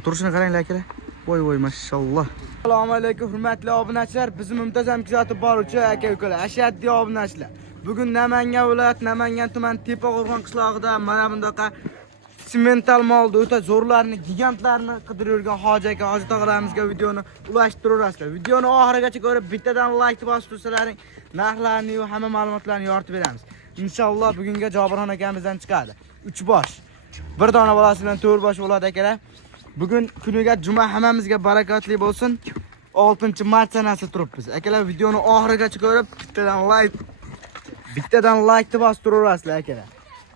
Turishini qaranglar akalar. Voy mashalloh. Assalomu alaykum hurmatli obunachilar. Bizni muntazam kuzatib boruvchi aka-ukalar, ashaddiy obunachilar. Bugun Namangan viloyati Namangan tuman Tepaqo'rg'on qishlog'ida mana bundaqa simental molda o'ta zo'rlarni, gigantlarni qidirib yurgan hoji aka, hoji tog'alarimizga videoni ulashtirib turasizlar. Videoni oxirigacha ko'rib, bittadan like bosib tursalaring, narxlarni va hamma ma'lumotlarni yoritib beramiz. Inshaalloh bugunga Jobirxon akamizdan chiqadi. 3 bosh. Bir dona bolasi bilan 4 bosh bo'ladi akalar. Bugun kuniga juma hammamizga barakatli bo'lsin. 6-mart sanasi turibmiz. Akalar videoni oxirigacha ko'rib, bittadan like bosib turasizlar akalar.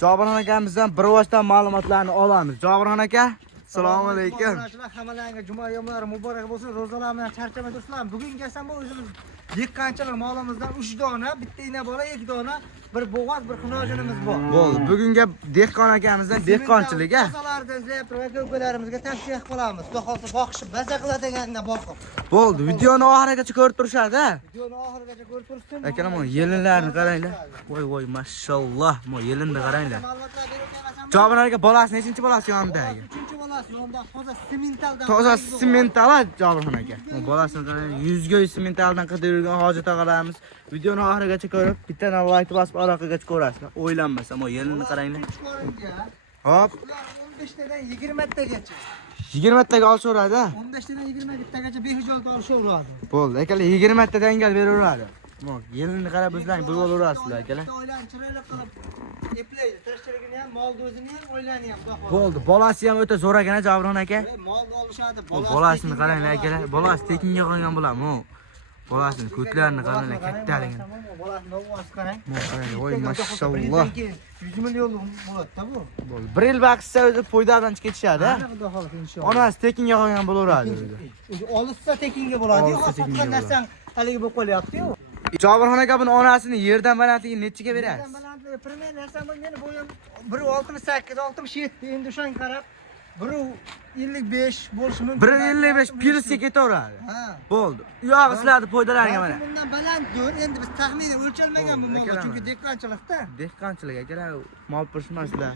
Jobirxon akamizdan bir boshdan ma'lumotlarni olamiz. Jobirxon aka, assalomu alaykum. Hammalarga juma yomlari muborak bo'lsin. Ro'zalar bilan charchamay tursinlar. Bugun kelsam bu o'zimiz dehqonchilik molimizdan 3 dona, bitta ina bola, 2 dona, bir bo'g'oz, bir xunojinimiz bor. Bo'ldi. Bugunga dehqon akamizdan dehqonchilik a. Qo'salardan izlab aka-ukalarimizga tavsiya qilamiz. Xudo xolsa boqishib, baza qiladiganini boqib. Bo'ldi. Videoni oxirigacha ko'rib turishadi. Videoni oxirigacha ko'rib tursin. Akalar, mana yelinlarni qaranglar. Voy mashalloh. Mana yelinni qaranglar. Jobirxon aka bolasi nechinchi bolasi yonidagi? 3-chi bolasi yonida toza simentaldan. Toza simental Jobirxon aka. Bu bolasini qarang, 100 go'y simentaldan qidirib yurgan hoji tog'alarimiz. Videoni oxirigacha ko'rib, bittadan like bosib aloqagacha ko'rasizlar. O'ylanmasa, mana yelinni qaranglar. Hop. 15 tadan 20 tagacha. 20 taga olishaveradi. 15 tadan 20 tagacha behujolda olishaveradi. Bo'ldi. Akalar 20 tadan gal beraveradi. Mana yelinni qarab o'zlaring bilib olaverasizlar akalar. O'ylanib chiroyli qilib eplaydi. Tirishchiligini ham, molni o'zini ham, o'ylani ham. Bo'ldi. Bolasi ham o'ta zo'r ekan Jobirxon aka. Molni olishadi. Bolasini qaranglar akalar. Bolasi tekinga qolgan bo'lami? Bolasini ko'tlarini qaranglar, kattaligini. Bolasini o'zi qarang. Voy mashalloh. 100 million bo'ladi-da bu. Bo'ldi. 1 yil baqishsa o'zi foydadan ketishadi. Xudo xolasa inshaalloh. Onasi tekinga qolgan bo'laveradi o'zi. Olishsa tekinga bo'ladi. Sotgan narsang haligi bo'lib qolyapti-yu. Jobirxon aka buni onasini yerdan balandligi nechiga berasiz? Yerdan balandligi primer narsam meni bo'yim 1.68, 67. Endi o'shanga qarab 1.55 bo'lishi mumkin. 1.55 pilsga ketaveradi. Ha. Bo'ldi. Uyog'i sizlarni foydalariga mana. Bundan balanddir. Endi biz taxminiy o'lchalmagan bu mollar, chunki dehqonchilikda. Dehqonchilik akalar, mol pishmaslar.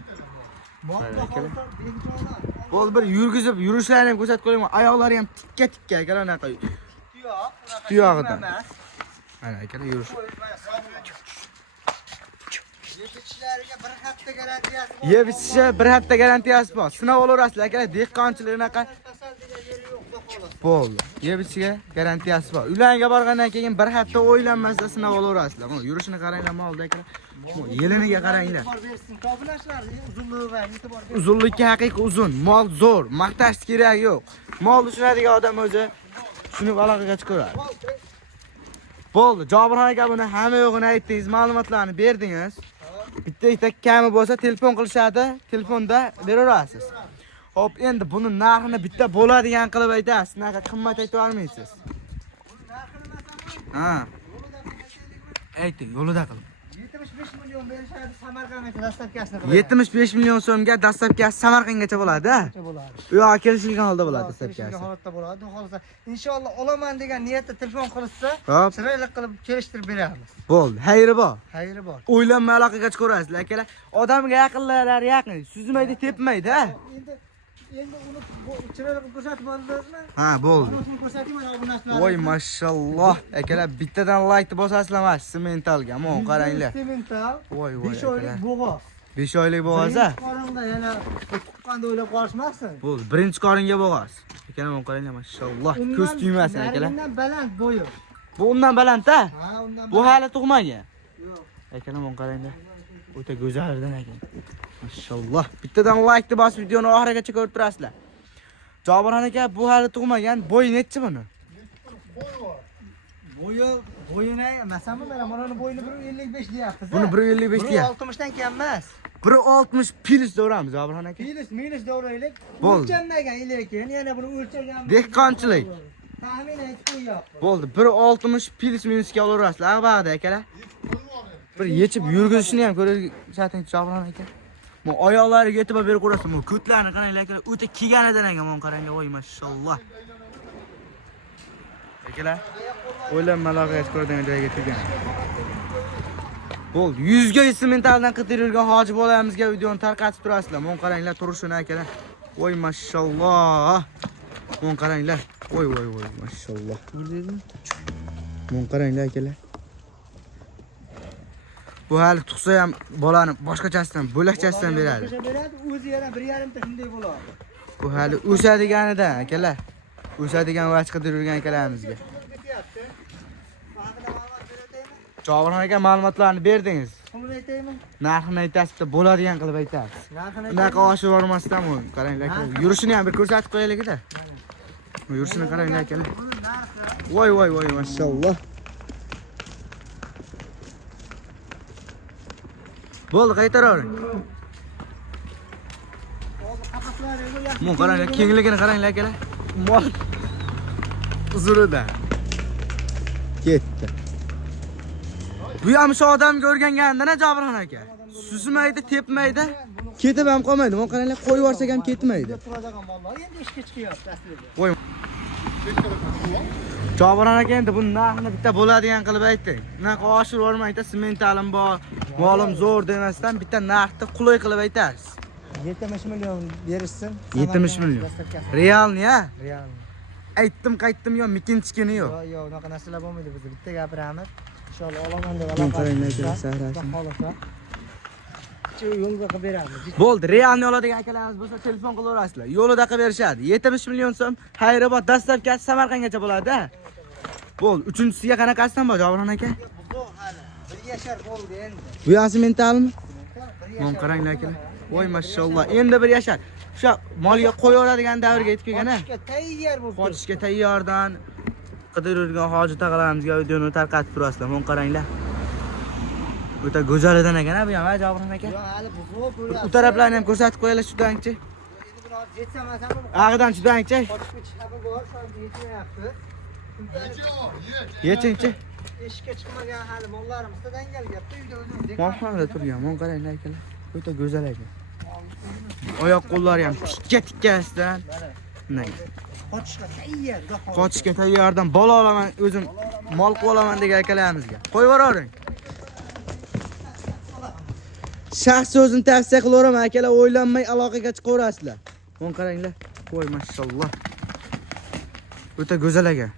Molda qolsa begijoda. Bo'ldi, bir yurgizib, yurishlarini ham ko'rsatib qo'yaman. Oyoqlari ham tikka akalar unaqa. Tuyog'idan. Mana akalar yurish. Yetishlarga bir hafta garantiyasi bor. Yeb ichishi bir hafta garantiyasi bor. Sinab olaverasizlar akalar, dehqonchilik unaqa. Bo'ldi. Yeb ichiga garantiyasi bor. Ularga borgandan keyin bir hafta o'ylanmasdan sinab olaverasizlar. Mana yurishini qaranglar molda akalar. Yeliniga qaranglar. Uzunlikka haqiqiy uzun, mol zo'r, maqtash kerak yo'q. Mol tushunadigan odam o'zi shuni aloqaga chiqaradi. Bo'ldi. Jobirxon aka buni hamma yo'g'ini aytdingiz, ma'lumotlarni berdingiz. Bitta kami bo'lsa telefon qilishadi, telefonda beraverasiz. Hop, endi buni narxini bitta bo'ladigan qilib aytasiz. Naqa qimmat aytib olmaysiz. Ha. Ayting, yo'lida qilib. 75 million berishadi Samarqandga dastavkasini. 75 million so'mga dastavkasi Samarqandgacha bo'ladi. Bo'ladi. U yoqqa kelishilgan holda bo'ladi dastavkasi. Holatda bo'ladi. Xohlasa inshaalloh olaman degan niyatda telefon qilsa, Hop. chiroyli qilib kelishtirib beramiz. Bo'ldi. Xayri bor. Xayri bor. O'ylanmay aloqaga chiqarasizlar akalar. Odamga yaqinlari yaqin, suzmaydi, tepmaydi, ha. Endi uni chiroyli qilib ko'rsatib oldingizmi? Ha, bo'ldi. Uni ko'rsatayman obunachilar. Voy mashalloh. Akalar bittadan like bosasizlar mana simentalga. Mana qaranglar. Simental. Voy 5 oylik bo'g'oz. 5 oylik bo'g'oz-a? Qorinda yana tuqqanda o'ylab qolishmasin. Bo'ldi. Birinchi qoringa bo'g'oz. Akalar mana qaranglar mashalloh. Ko'z tuymasin akalar. Undan baland bo'yi. Bu undan baland-a? Ha, undan. Bu hali tug'magan. Yo'q. Akalar mana qaranglar. O'ta go'zaldan ekan. Mashalloh. Bittadan like bosib videoni oxirigacha ko'rib turasizlar. Jobirxon aka bu hali tug'magan. Bo'yi nechi buni? Bo'yini masalan mana buni bo'yini 1.55 deyapmiz. Buni 1.55 deyapti. 1.60 dan kam emas. 1.60 pilis do'ramiz Jobirxon aka. Minus do'raylik. Bo'ldi. O'lchanmagan lekin yana buni o'lchagan. Dehqonchilik. Taxmin aytib qo'yapti. Bo'ldi. 1.60 pilis minusga olaverasizlar. Ag'bag'da akalar. Bir yechib yurgizishni ham ko'rsating Jobirxon aka. Bu oyoqlariga e'tibor berib ko'rasiz. Bu ko'tlarni qaranglar akalar, o'ta kiganidan ekan, mana qaranglar, voy mashalloh. Akalar, o'ylanma aloqaga ko'radigan joyga kelgan. Bo'ldi. 100 ga simentaldan qidirib yurgan hoji bolamizga videoni tarqatib turasizlar. Mana qaranglar turishini akalar. Voy maşallah. Mon qaranglar. Voy maşallah. Mon qaranglar akalar. Bu hali tug'sa ham bolani boshqachasidan, bo'lakchasidan beradi. O'zi yana 1,5 ta shunday bo'ladi. Bu hali o'sadiganida akalar. O'sadigan vachqida yurgan akalarimizga. Javohirjon aka ma'lumotlarni berdingiz. Pulni aytaymi? Narxini aytasizda bo'ladigan qilib aytasiz. Narxini Unaqa oshib bormasdan u qaranglar aka. Yurishini ham bir ko'rsatib qo'yaylik-da. Yurishini qaranglar akalar. Voy maşallah. Bo'ldi, qaytaravering. Mon qaranglar, kengligini qaranglar akalar. Mol uzurida. Ketdi. Bu ham shu odamga o'rganganda-na Javohirjon aka. Susmaydi, tepmaydi. Ketib ham qolmaydi. Mon qaranglar, qo'yib yuborsak ham ketmaydi. turadigan mollar endi ishga chiqyapti aslida. Voy. Javohirjon aka endi bu narxni bitta bo'ladigan qilib ayting. Unaqa oshirib yormangda, sementalim bor, molim zo'r demasdan bitta narxni qulay qilib aytasiz. 70 million berishsin. 70 million. Realni-ya? Real. Aytdim, qaytdim yo, mikinchikini yo'q. Yo'q, unaqa narsalar bo'lmaydi bizda. Bitta gapiramiz. Inshaalloh olaman deb Men qaranglar aka, sahrasi. Shu yo'lga qilib beramiz. Bo'ldi, realni oladigan akalarimiz bo'lsa telefon qilaverasizlar. Yo'lida qilib berishadi. 70 million so'm xayri bor, dastlabkasi Samarqandgacha bo'ladi-da. Bo'ldi, uchinchisiga qanaqasidan bor Javohirjon aka? Bu hali 1 yashar bo'ldi endi. Bu yoqsi mentalmi? Mon qaranglar akalar. Voy maşallah. Endi 1 yashar. O'sha molga qo'yaveradigan davrga yetib kelgan-a. Qochishga tayyor bo'ldi. Qochishga tayyordan qidirgan hoji taqalarimizga videoni tarqatib turasizlar. Mon qaranglar. O'ta go'zalidan ekan-a bu ham, Javohirjon aka. Yo'q, hali bu zo'r bo'lyapti. Bu taraflarni ham ko'rsatib qo'yaylik shudangchi. Endi buni olib yetsam ham Ag'idan shudangchi. qochib chiqib bor, shunday yetmayapti. Yechingchi. Eshikka chiqmagan hali mollarimiz dangal gapda uyda o'zimiz. Molxonada turgan. Mon qaranglar akalar. O'ta go'zal ekan. Oyoq qo'llari ham tikka-tikkasidan. Bunday. Qochishga tayyor. Qochishga tayyordan bola olaman, o'zim mol qilib olaman degan akalarimizga. Qo'yib yuboravering. Shaxs o'zini tavsiya qilaveraman akalar, o'ylanmay aloqaga chiqaverasizlar. Mon qaranglar. Voy maşallah. O'ta go'zal ekan.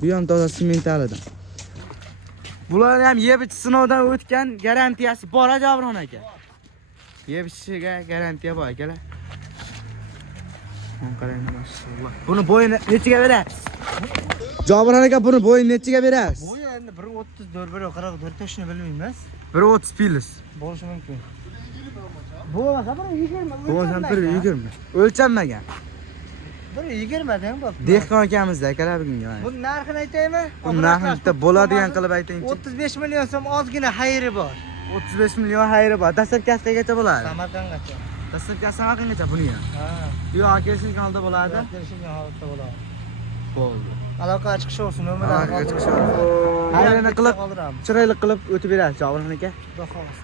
Bu ham toza sementalidan. Bular ham yeb ichish sinovdan o'tgan, garantiyasi bor Javohirjon aka. Yeb ichishiga garantiya bor akalar. Mon qaranglar maşallah. Buni bo'yini nechiga berasiz? Javohirjon aka, buni bo'yini nechiga berasiz? Bu endi 1.34, 1.44 to'shni bilmaymiz. 1.30 plyus. Bo'lishi mumkin. Bo'lmasa 1.20. Bo'lmasa 1.20. O'lchanmagan. 1.20 dan bo'pti. Dehqon akamiz akalar bugunga. Bu narxini aytaymi? Bu narxni bitta bo'ladigan qilib aytingchi. 35 million so'm ozgina xayri bor. 35 million xayri bor. Dastlabkasigacha bo'ladi. Samarqandgacha. Dastlabkasi Samarqandgacha buni ham. Ha. Yo'q, kelishilgan holda bo'ladi. Kelishilgan holatda bo'ladi. Bo'ldi. Aloqa chiqishi olsin, nomerlar Aloqaga chiqishi olsin. Xayrini qilib, chiroyli qilib o'tib berasiz Javohirjon aka. Xudo xolasa.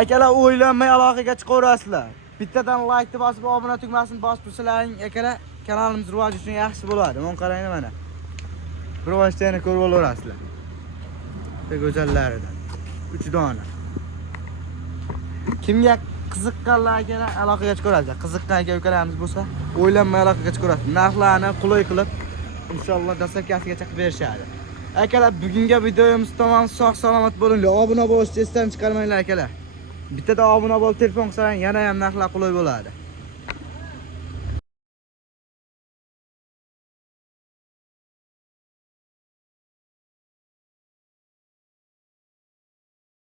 Akalar o'ylanmay aloqaga chiqaverasizlar. Bittadan like bosib, obuna tugmasini bosib tursalaring akalar, kanalimiz rivoji uchun yaxshi bo'ladi. Mon qaranglar mana. Bir vositani ko'rib olasizlar. Bu go'zallaridan. 3 dona. Kimga qiziqqanlar akalar aloqaga chiqaverasizlar. Qiziqqan aka-ukalarimiz bo'lsa, o'ylanmay aloqaga chiqaverasizlar. Narxlarni qulay qilib, inshaalloh dastlabkasigacha qilib berishadi. Akalar, bugungi videomiz tamom, sog' salomat bo'linglar. Obuna bo'lishni esdan chiqarmanglar akalar. Bittada obuna bo'lib telefon qilsang yana ham narxlar qulay bo'ladi.